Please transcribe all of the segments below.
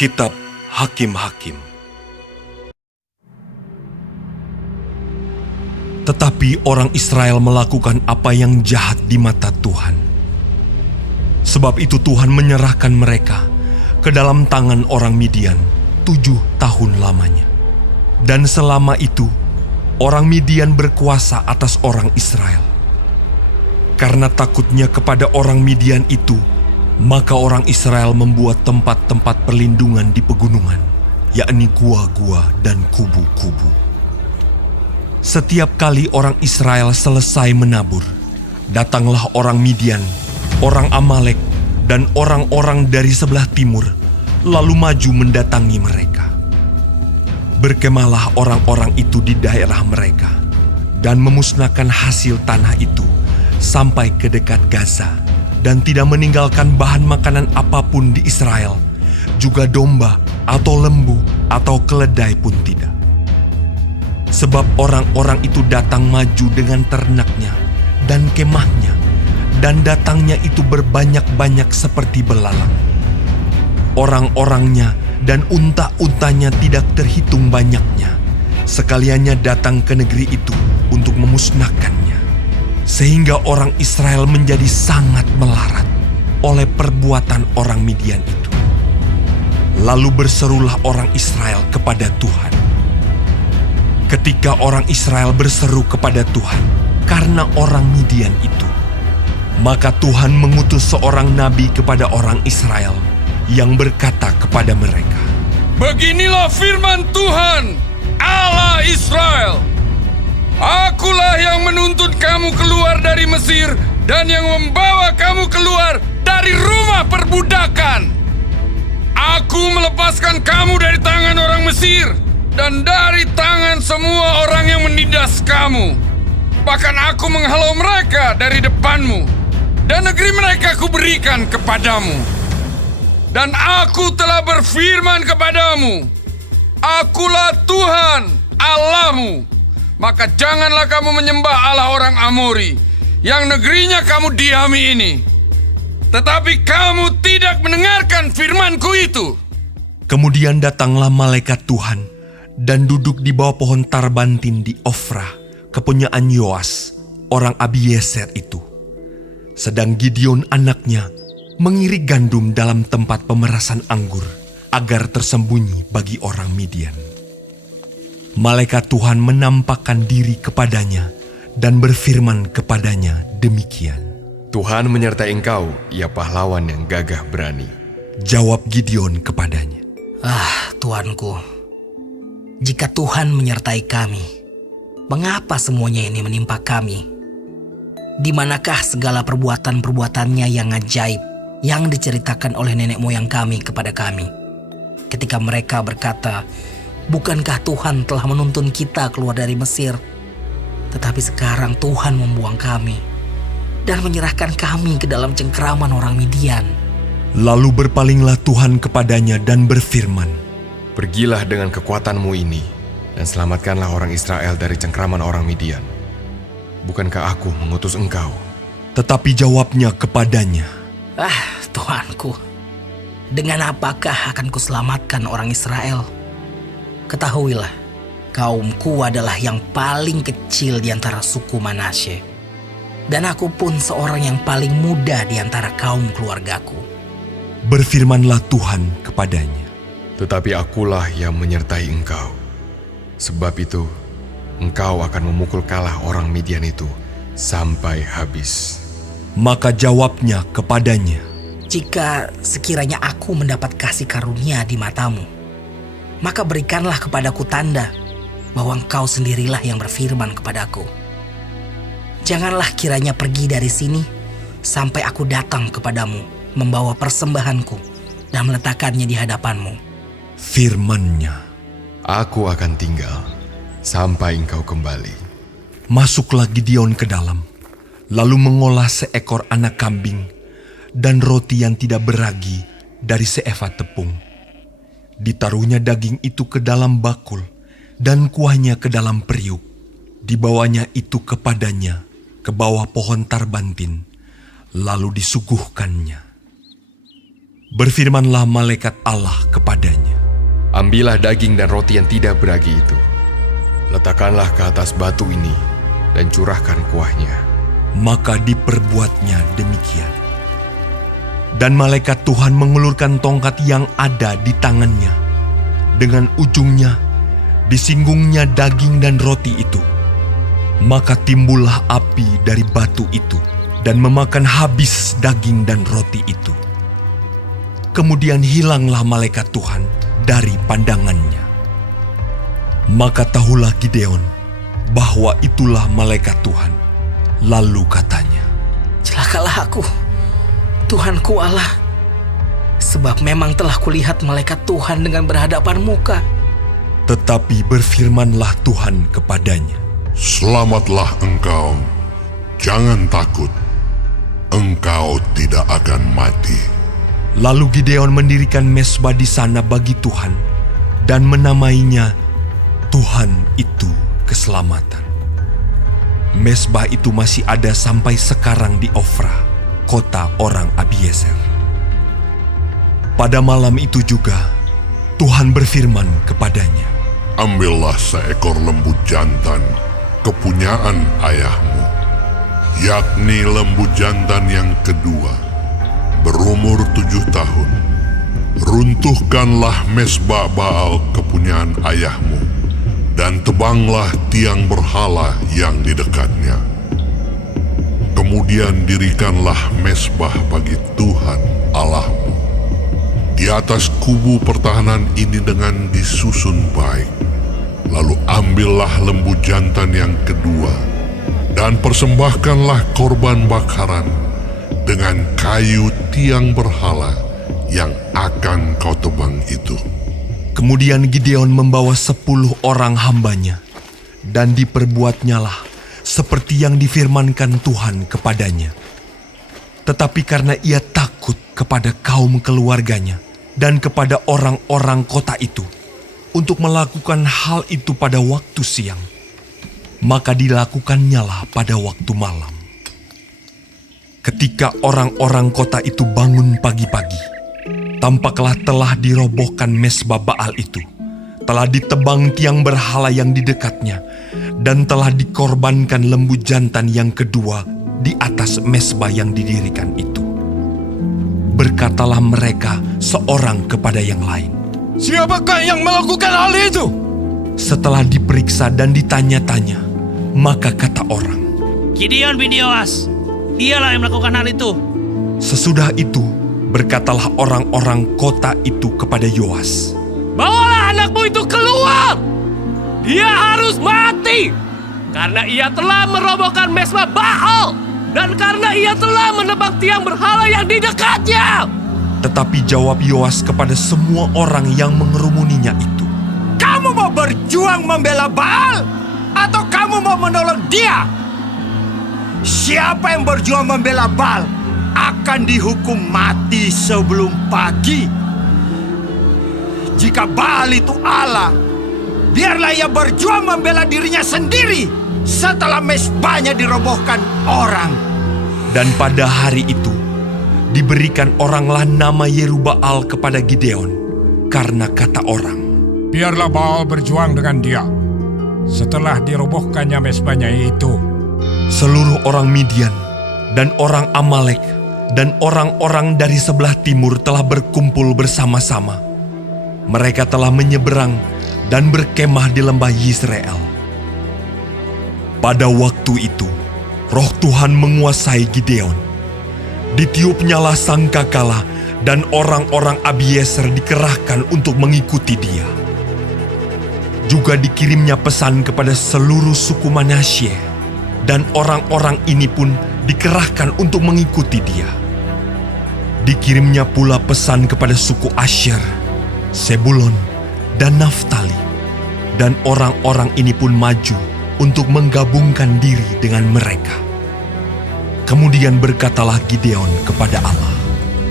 Kitab Hakim-Hakim. Tetapi orang Israel melakukan apa yang jahat di mata Tuhan. Sebab itu Tuhan menyerahkan mereka ke dalam tangan orang Midian 7 tahun lamanya. Dan selama itu, orang Midian berkuasa atas orang Israel. Karena takutnya kepada orang Midian itu, maka orang Israel membuat tempat-tempat perlindungan di pegunungan, yakni gua-gua dan kubu-kubu. Setiap kali orang Israel selesai menabur, datanglah orang Midian, orang Amalek, dan orang-orang dari sebelah timur, lalu maju mendatangi mereka. Berkemahlah orang-orang itu di daerah mereka, dan memusnahkan hasil tanah itu sampai ke dekat Gaza, dan tidak meninggalkan bahan makanan apapun di Israel, juga domba atau lembu atau keledai pun tidak. Sebab orang-orang itu datang maju dengan ternaknya dan kemahnya, dan datangnya itu berbanyak-banyak seperti belalang. Orang-orangnya dan unta-untanya tidak terhitung banyaknya, sekaliannya datang ke negeri itu untuk memusnahkannya. Sehingga orang Israel menjadi sangat melarat oleh perbuatan orang Midian itu. Lalu berserulah orang Israel kepada Tuhan. Ketika orang Israel berseru kepada Tuhan karena orang Midian itu, maka Tuhan mengutus seorang nabi kepada orang Israel yang berkata kepada mereka, "Beginilah firman Tuhan, Allah Israel. Akulah yang menuntun kamu keluar dari Mesir dan yang membawa kamu keluar dari rumah perbudakan. Aku melepaskan kamu dari tangan orang Mesir dan dari tangan semua orang yang menindas kamu. Bahkan aku menghalau mereka dari depanmu, dan negeri mereka kuberikan kepadamu. Dan aku telah berfirman kepadamu, Akulah Tuhan Allahmu. Maka janganlah kamu menyembah Allah orang Amori, yang negerinya kamu diami ini. Tetapi kamu tidak mendengarkan firmanku itu." Kemudian datanglah malaikat Tuhan dan duduk di bawah pohon tarbantin di Ofrah, kepunyaan Yoas, orang Abiezer itu. Sedang Gideon anaknya mengirik gandum dalam tempat pemerasan anggur, agar tersembunyi bagi orang Midian. Malaikat Tuhan menampakkan diri kepadanya dan berfirman kepadanya demikian. "Tuhan menyertai engkau, ia pahlawan yang gagah berani." Jawab Gideon kepadanya, Tuanku, jika Tuhan menyertai kami, mengapa semuanya ini menimpa kami? Di manakah segala perbuatan-perbuatannya yang ajaib yang diceritakan oleh nenek moyang kami kepada kami? Ketika mereka berkata, "Bukankah Tuhan telah menuntun kita keluar dari Mesir?" Tetapi sekarang Tuhan membuang kami dan menyerahkan kami ke dalam cengkeraman orang Midian. Lalu berpalinglah Tuhan kepadanya dan berfirman, "Pergilah dengan kekuatanmu ini dan selamatkanlah orang Israel dari cengkraman orang Midian. Bukankah aku mengutus engkau?" Tetapi jawabnya kepadanya, Tuanku, dengan apakah akan kuselamatkan orang Israel? Ketahuilah, kaumku adalah yang paling kecil di antara suku Manasye, dan aku pun seorang yang paling muda di antara kaum keluargaku. Berfirmanlah Tuhan kepadanya, "Tetapi akulah yang menyertai engkau. Sebab itu, engkau akan memukul kalah orang Midian itu sampai habis." Maka jawabnya kepadanya, Jika sekiranya aku mendapat kasih karunia di matamu, maka berikanlah kepadaku tanda bahwa engkau sendirilah yang berfirman kepadaku. Janganlah kiranya pergi dari sini sampai aku datang kepadamu membawa persembahanku dan meletakkannya di hadapanmu. firman-Nya. "Aku akan tinggal sampai engkau kembali." Masuklah Gideon ke dalam, lalu mengolah seekor anak kambing dan roti yang tidak beragi dari seefa tepung. Ditaruhnya daging itu ke dalam bakul dan kuahnya ke dalam periuk. Dibawanya itu kepadanya ke bawah pohon tarbantin, lalu disuguhkannya. Berfirmanlah malaikat Allah kepadanya, Ambillah daging dan roti yang tidak beragi itu. Letakkanlah ke atas batu ini dan curahkan kuahnya. maka diperbuatnya demikian. Dan malaikat Tuhan mengulurkan tongkat yang ada di tangannya. Dengan ujungnya disinggungnya daging dan roti itu. Maka timbullah api dari batu itu dan memakan habis daging dan roti itu. Kemudian hilanglah malaikat Tuhan dari pandangannya. Maka tahulah Gideon bahwa itulah malaikat Tuhan. Lalu katanya, "Celakalah aku, Tuhanku Allah, sebab memang telah kulihat malaikat Tuhan dengan berhadapan muka." Tetapi berfirmanlah Tuhan kepadanya, Selamatlah engkau, jangan takut, engkau tidak akan mati. Lalu Gideon mendirikan mezbah di sana bagi Tuhan dan menamainya Tuhan itu keselamatan. Mezbah itu masih ada sampai sekarang di Ofra, kota orang Abiezer. Pada malam itu juga Tuhan berfirman kepadanya, Ambillah seekor lembu jantan, kepunyaan ayahmu, yakni lembu jantan yang kedua, berumur 7 tahun. Runtuhkanlah mezbah Baal kepunyaan ayahmu, dan tebanglah tiang berhala yang di dekatnya. Kemudian dirikanlah mezbah bagi Tuhan Allahmu di atas kubu pertahanan ini dengan disusun baik. Lalu ambillah lembu jantan yang kedua dan persembahkanlah korban bakaran dengan kayu tiang berhala yang akan kau tebang itu. Kemudian Gideon membawa 10 orang hambanya, dan diperbuatnyalah seperti yang difirmankan Tuhan kepadanya. Tetapi karena ia takut kepada kaum keluarganya dan kepada orang-orang kota itu, untuk melakukan hal itu pada waktu siang, maka dilakukannya pada waktu malam. Ketika orang-orang kota itu bangun pagi-pagi, tampaklah telah dirobohkan mezbah Baal itu, telah ditebang tiang berhala yang di dekatnya, dan telah dikorbankan lembu jantan yang kedua di atas mezbah yang didirikan itu. Berkatalah mereka seorang kepada yang lain, Siapakah yang melakukan hal itu? setelah diperiksa dan ditanya-tanya, maka kata orang, Gideon bin Yoas, dialah yang melakukan hal itu. sesudah itu berkatalah orang-orang kota itu kepada Yoas, Bawalah anakmu itu keluar. Dia harus mati karena ia telah merobohkan mezbah Baal dan karena ia telah menebang tiang berhala yang di dekatnya. Tetapi jawab Yoas kepada semua orang yang mengerumuninya itu, Kamu mau berjuang membela Baal atau kamu mau menolong dia? Siapa yang berjuang membela Baal akan dihukum mati sebelum pagi. Jika Baal itu Allah, biarlah ia berjuang membela dirinya sendiri setelah mezbahnya dirobohkan orang. dan pada hari itu diberikan oranglah nama Yerubbaal kepada Gideon, karena kata orang, Biarlah Baal berjuang dengan dia setelah dirobohkannya mezbahnya itu. seluruh orang Midian dan orang Amalek dan orang-orang dari sebelah timur telah berkumpul bersama-sama. Mereka telah menyeberang dan berkemah di lembah Yisrael. Pada waktu itu, Roh Tuhan menguasai Gideon. Ditiupnyalah sangkakala dan orang-orang Abiezer dikerahkan untuk mengikuti dia. Juga dikirimnya pesan kepada seluruh suku Manasye, dan orang-orang ini pun dikerahkan untuk mengikuti dia. Dikirimnya pula pesan kepada suku Asher, Sebulon, dan Naftali, dan orang-orang ini pun maju untuk menggabungkan diri dengan mereka. Kemudian berkatalah Gideon kepada Allah,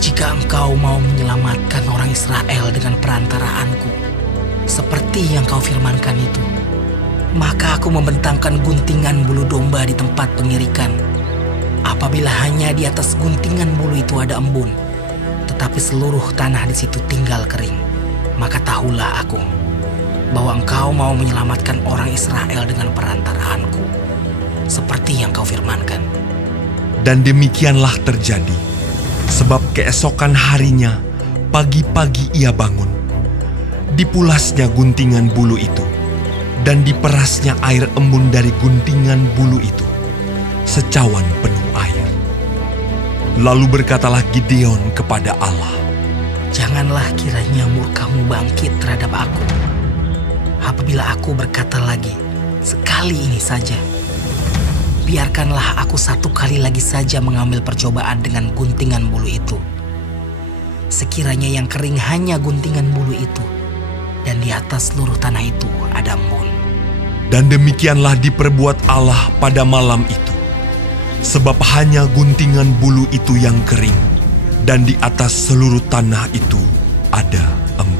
Jika engkau mau menyelamatkan orang Israel dengan perantaraanku, seperti yang kau firmankan itu, maka aku membentangkan guntingan bulu domba di tempat pengirikan. Apabila hanya di atas guntingan bulu itu ada embun, tetapi seluruh tanah di situ tinggal kering. Maka tahulah aku bahwa engkau mau menyelamatkan orang Israel dengan perantaraanku, seperti yang kau firmankan. Dan demikianlah terjadi, sebab keesokan harinya, pagi-pagi ia bangun. Dipulasnya guntingan bulu itu, dan diperasnya air embun dari guntingan bulu itu, secawan penuh air. Lalu berkatalah Gideon kepada Allah, Janganlah kiranya murkamu bangkit terhadap aku, apabila aku berkata lagi, sekali ini saja. Biarkanlah aku satu kali lagi saja mengambil percobaan dengan guntingan bulu itu. Sekiranya yang kering hanya guntingan bulu itu, dan di atas seluruh tanah itu ada embun. dan demikianlah diperbuat Allah pada malam itu. Sebab hanya guntingan bulu itu yang kering, dan di atas seluruh tanah itu ada embun.